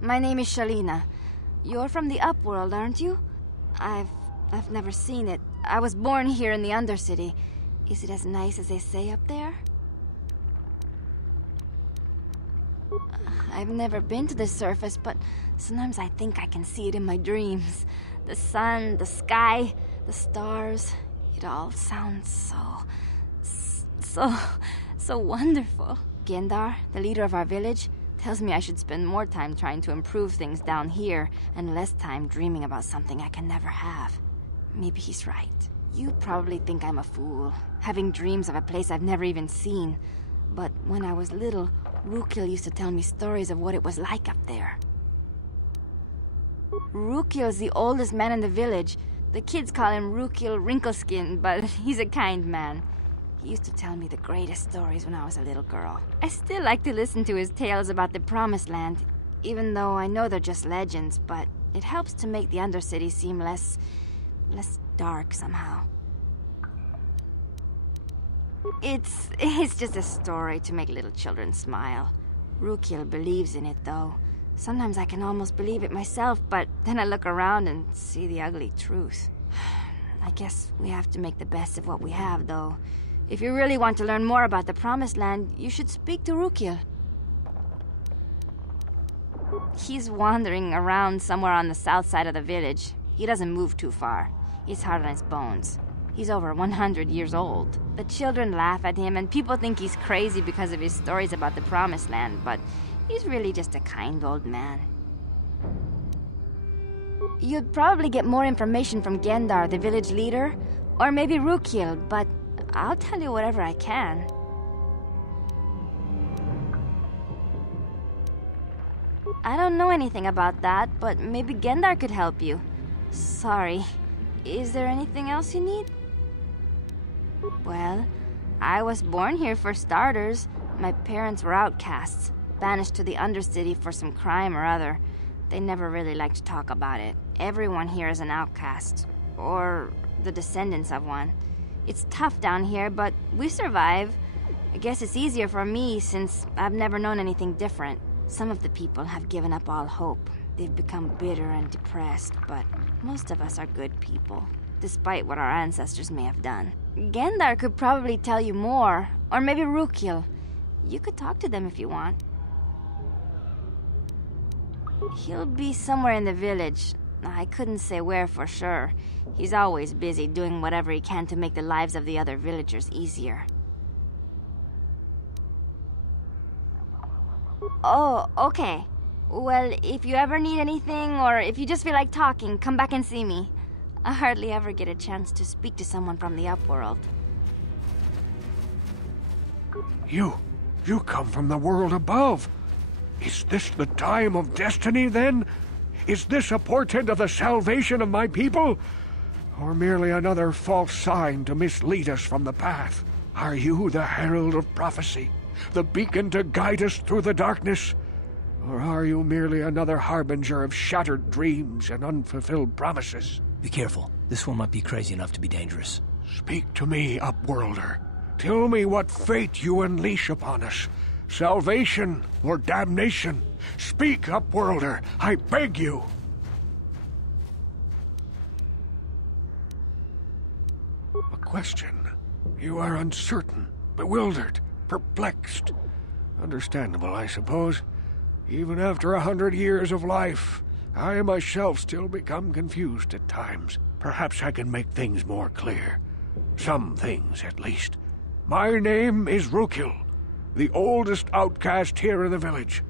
My name is Shalina. You're from the Upworld, aren't you? I've never seen it. I was born here in the Undercity. Is it as nice as they say up there? I've never been to the surface, but sometimes I think I can see it in my dreams. The sun, the sky, the stars. It all sounds so wonderful. Gendar, the leader of our village, tells me I should spend more time trying to improve things down here and less time dreaming about something I can never have. Maybe he's right. You probably think I'm a fool, having dreams of a place I've never even seen. But when I was little, Rukil used to tell me stories of what it was like up there. Rukil's the oldest man in the village. The kids call him Rukil Wrinkle-Skin, but he's a kind man. He used to tell me the greatest stories when I was a little girl. I still like to listen to his tales about the Promised Land, even though I know they're just legends, but it helps to make the Undercity seem less dark somehow. It's just a story to make little children smile. Rukil believes in it, though. Sometimes I can almost believe it myself, but then I look around and see the ugly truth. I guess we have to make the best of what we have, though. If you really want to learn more about the Promised Land, you should speak to Rukil. He's wandering around somewhere on the south side of the village. He doesn't move too far. He's hard on his bones. He's over 100 years old. The children laugh at him, and people think he's crazy because of his stories about the Promised Land, but he's really just a kind old man. You'd probably get more information from Gendar, the village leader, or maybe Rukil, but I'll tell you whatever I can. I don't know anything about that, but maybe Gendar could help you. Sorry. Is there anything else you need? Well, I was born here for starters. My parents were outcasts, banished to the Undercity for some crime or other. They never really liked to talk about it. Everyone here is an outcast, or the descendants of one. It's tough down here, but we survive. I guess it's easier for me since I've never known anything different. Some of the people have given up all hope. They've become bitter and depressed, but most of us are good people, despite what our ancestors may have done. Gendar could probably tell you more, or maybe Rukil. You could talk to them if you want. He'll be somewhere in the village. I couldn't say where for sure. He's always busy doing whatever he can to make the lives of the other villagers easier. Oh, okay. Well, if you ever need anything, or if you just feel like talking, come back and see me. I hardly ever get a chance to speak to someone from the Upworld. You come from the world above. Is this the time of destiny, then? Is this a portent of the salvation of my people? Or merely another false sign to mislead us from the path? Are you the herald of prophecy, the beacon to guide us through the darkness? Or are you merely another harbinger of shattered dreams and unfulfilled promises? Be careful. This one might be crazy enough to be dangerous. Speak to me, Upworlder. Tell me what fate you unleash upon us. Salvation or damnation? Speak, Upworlder, I beg you! A question. You are uncertain, bewildered, perplexed. Understandable, I suppose. Even after 100 years of life, I myself still become confused at times. Perhaps I can make things more clear. Some things, at least. My name is Rukil, the oldest outcast here in the village.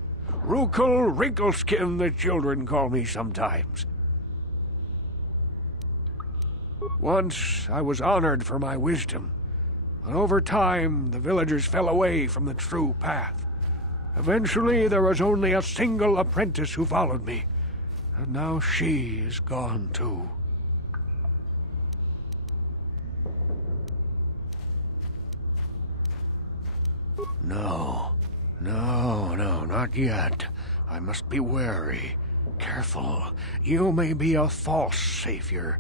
Rukil Wrinkle-Skin, the children call me sometimes. Once I was honored for my wisdom, but over time the villagers fell away from the true path. Eventually there was only a single apprentice who followed me, and now she is gone too. No, not yet. I must be wary. Careful. You may be a false savior.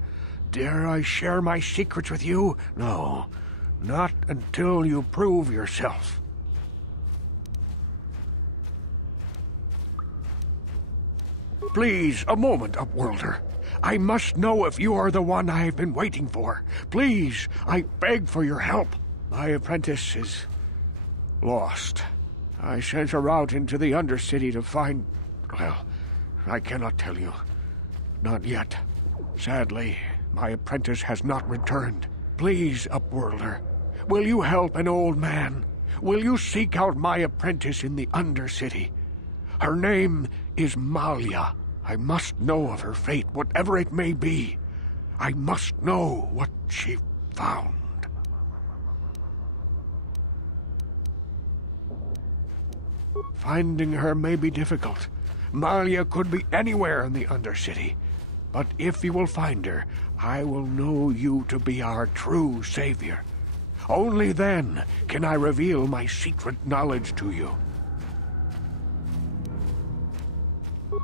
Dare I share my secrets with you? No, not until you prove yourself. Please, a moment, Upworlder. I must know if you are the one I have been waiting for. Please, I beg for your help. My apprentice is lost. I sent her out into the Undercity to find... well, I cannot tell you. Not yet. Sadly, my apprentice has not returned. Please, Upworlder, will you help an old man? Will you seek out my apprentice in the Undercity? Her name is Malia. I must know of her fate, whatever it may be. I must know what she found. Finding her may be difficult. Malia could be anywhere in the Undercity. But if you will find her, I will know you to be our true savior. Only then can I reveal my secret knowledge to you.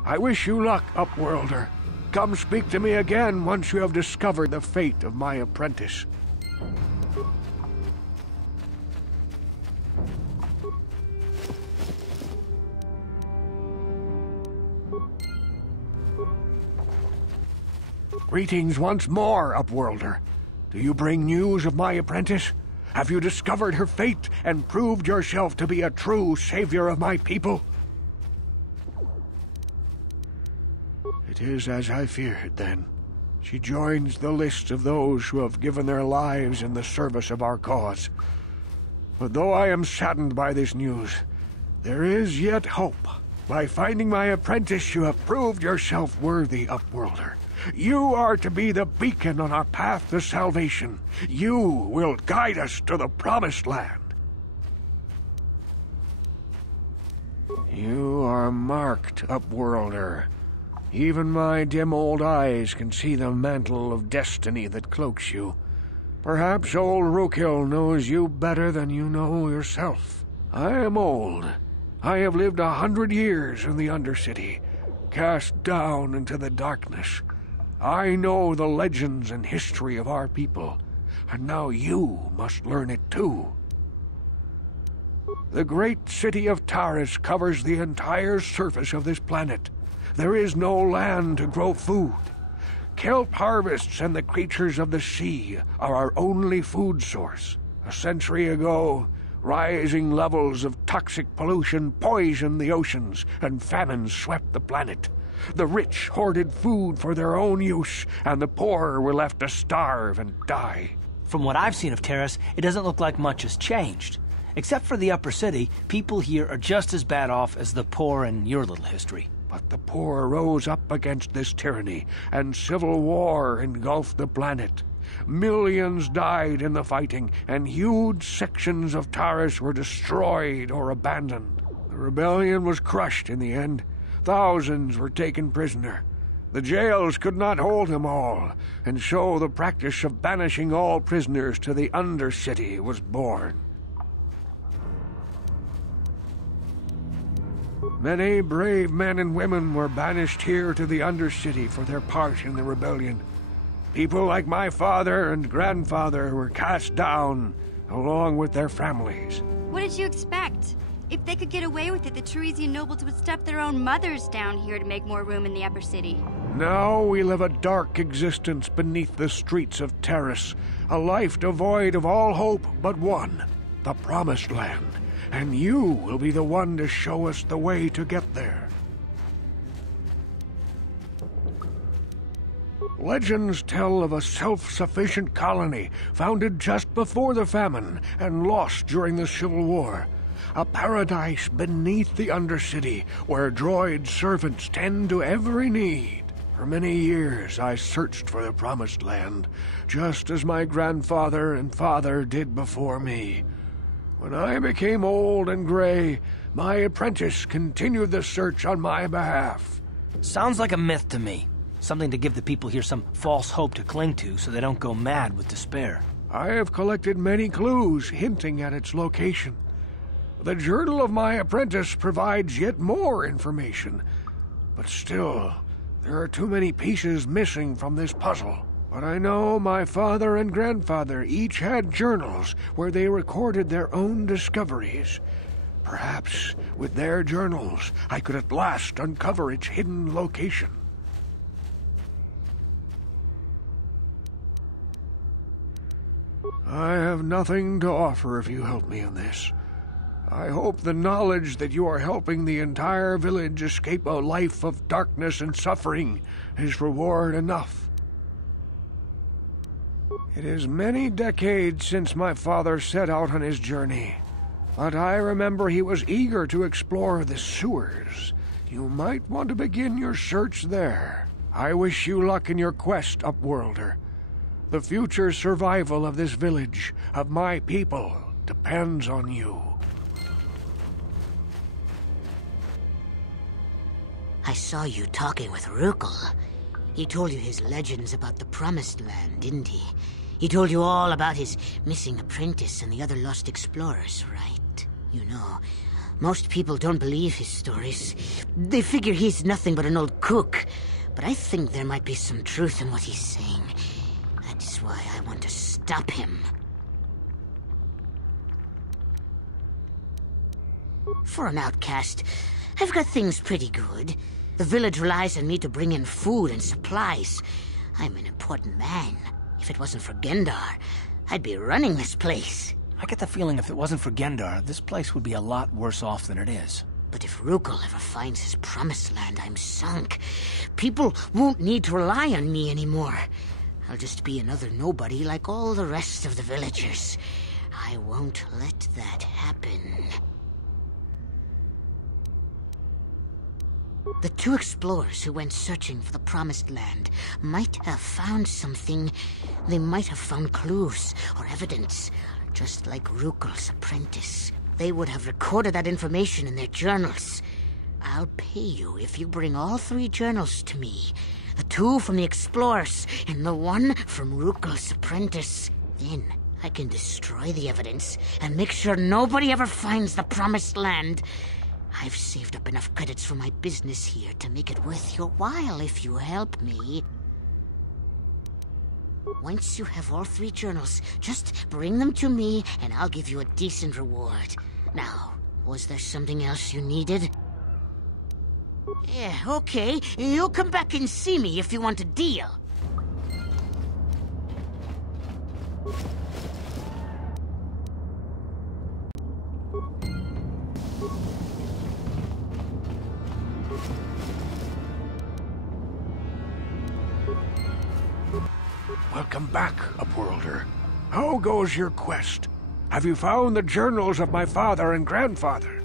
I wish you luck, Upworlder. Come speak to me again once you have discovered the fate of my apprentice. Greetings once more, Upworlder. Do you bring news of my apprentice? Have you discovered her fate and proved yourself to be a true savior of my people? It is as I feared, then. She joins the list of those who have given their lives in the service of our cause. But though I am saddened by this news, there is yet hope. By finding my apprentice, you have proved yourself worthy, Upworlder. You are to be the beacon on our path to salvation. You will guide us to the Promised Land. You are marked, Upworlder. Even my dim old eyes can see the mantle of destiny that cloaks you. Perhaps old Rukil knows you better than you know yourself. I am old. I have lived 100 years in the Undercity, cast down into the darkness. I know the legends and history of our people, and now you must learn it too. The great city of Taris covers the entire surface of this planet. There is no land to grow food. Kelp harvests and the creatures of the sea are our only food source. A century ago, rising levels of toxic pollution poisoned the oceans, and famines swept the planet. The rich hoarded food for their own use, and the poor were left to starve and die. From what I've seen of Taris, it doesn't look like much has changed. Except for the upper city, people here are just as bad off as the poor in your little history. But the poor rose up against this tyranny, and civil war engulfed the planet. Millions died in the fighting, and huge sections of Taris were destroyed or abandoned. The rebellion was crushed in the end. Thousands were taken prisoner. The jails could not hold them all, and so the practice of banishing all prisoners to the Undercity was born. Many brave men and women were banished here to the Undercity for their part in the rebellion. People like my father and grandfather were cast down, along with their families. What did you expect? If they could get away with it, the Tarisian nobles would stuff their own mothers down here to make more room in the upper city. Now we live a dark existence beneath the streets of Taris, a life devoid of all hope but one, the Promised Land. And you will be the one to show us the way to get there. Legends tell of a self-sufficient colony founded just before the famine and lost during the Civil War. A paradise beneath the Undercity where droid servants tend to every need. For many years I searched for the Promised Land, just as my grandfather and father did before me. When I became old and gray, my apprentice continued the search on my behalf. Sounds like a myth to me. Something to give the people here some false hope to cling to so they don't go mad with despair. I have collected many clues hinting at its location. The journal of my apprentice provides yet more information. But still, there are too many pieces missing from this puzzle. But I know my father and grandfather each had journals where they recorded their own discoveries. Perhaps, with their journals, I could at last uncover its hidden location. I have nothing to offer if you help me in this. I hope the knowledge that you are helping the entire village escape a life of darkness and suffering is reward enough. It is many decades since my father set out on his journey, but I remember he was eager to explore the sewers. You might want to begin your search there. I wish you luck in your quest, Upworlder. The future survival of this village, of my people, depends on you. I saw you talking with Rukil. He told you his legends about the Promised Land, didn't he? He told you all about his missing apprentice and the other lost explorers, right? You know, most people don't believe his stories. They figure he's nothing but an old cook. But I think there might be some truth in what he's saying. That's why I want to stop him. For an outcast, I've got things pretty good. The village relies on me to bring in food and supplies. I'm an important man. If it wasn't for Gendar, I'd be running this place. I get the feeling if it wasn't for Gendar, this place would be a lot worse off than it is. But if Rukil ever finds his Promised Land, I'm sunk. People won't need to rely on me anymore. I'll just be another nobody like all the rest of the villagers. I won't let that happen. The two explorers who went searching for the Promised Land might have found something. They might have found clues or evidence, just like Rukil's apprentice. They would have recorded that information in their journals. I'll pay you if you bring all 3 journals to me. The 2 from the explorers and the 1 from Rukil's apprentice. Then I can destroy the evidence and make sure nobody ever finds the Promised Land. I've saved up enough credits for my business here to make it worth your while if you help me. Once you have all 3 journals, just bring them to me and I'll give you a decent reward. Now, was there something else you needed? Yeah, okay. You'll come back and see me if you want a deal. Welcome back, Upworlder. How goes your quest? Have you found the journals of my father and grandfather?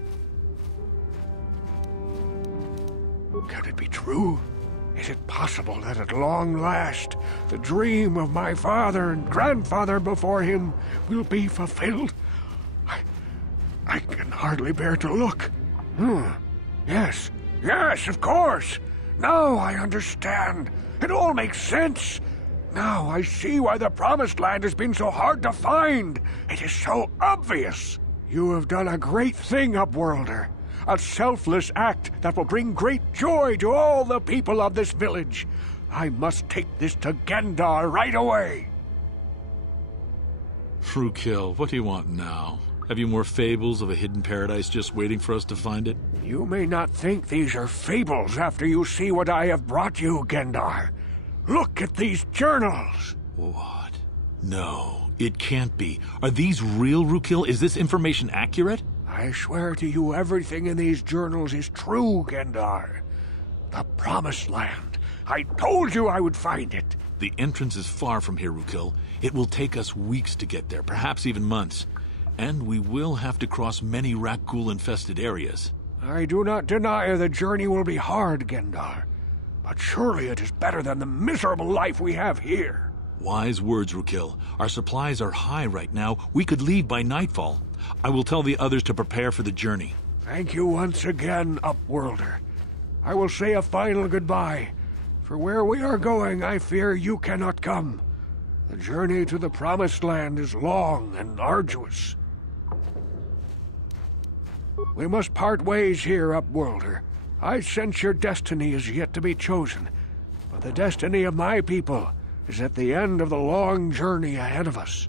Can it be true? Is it possible that at long last, the dream of my father and grandfather before him will be fulfilled? I can hardly bear to look. Yes, of course. Now I understand. It all makes sense. Now I see why the Promised Land has been so hard to find. It is so obvious. You have done a great thing, Upworlder. A selfless act that will bring great joy to all the people of this village. I must take this to Gendar right away. Rukil, what do you want now? Have you more fables of a hidden paradise just waiting for us to find it? You may not think these are fables after you see what I have brought you, Gendar. Look at these journals! What? No, it can't be. Are these real, Rukil? Is this information accurate? I swear to you everything in these journals is true, Gendar. The Promised Land. I told you I would find it. The entrance is far from here, Rukil. It will take us weeks to get there, perhaps even months. And we will have to cross many Rakghoul-infested areas. I do not deny the journey will be hard, Gendar. But surely it is better than the miserable life we have here. Wise words, Rukil. Our supplies are high right now. We could leave by nightfall. I will tell the others to prepare for the journey. Thank you once again, Upworlder. I will say a final goodbye. For where we are going, I fear you cannot come. The journey to the Promised Land is long and arduous. We must part ways here, Upworlder. I sense your destiny is yet to be chosen, but the destiny of my people is at the end of the long journey ahead of us.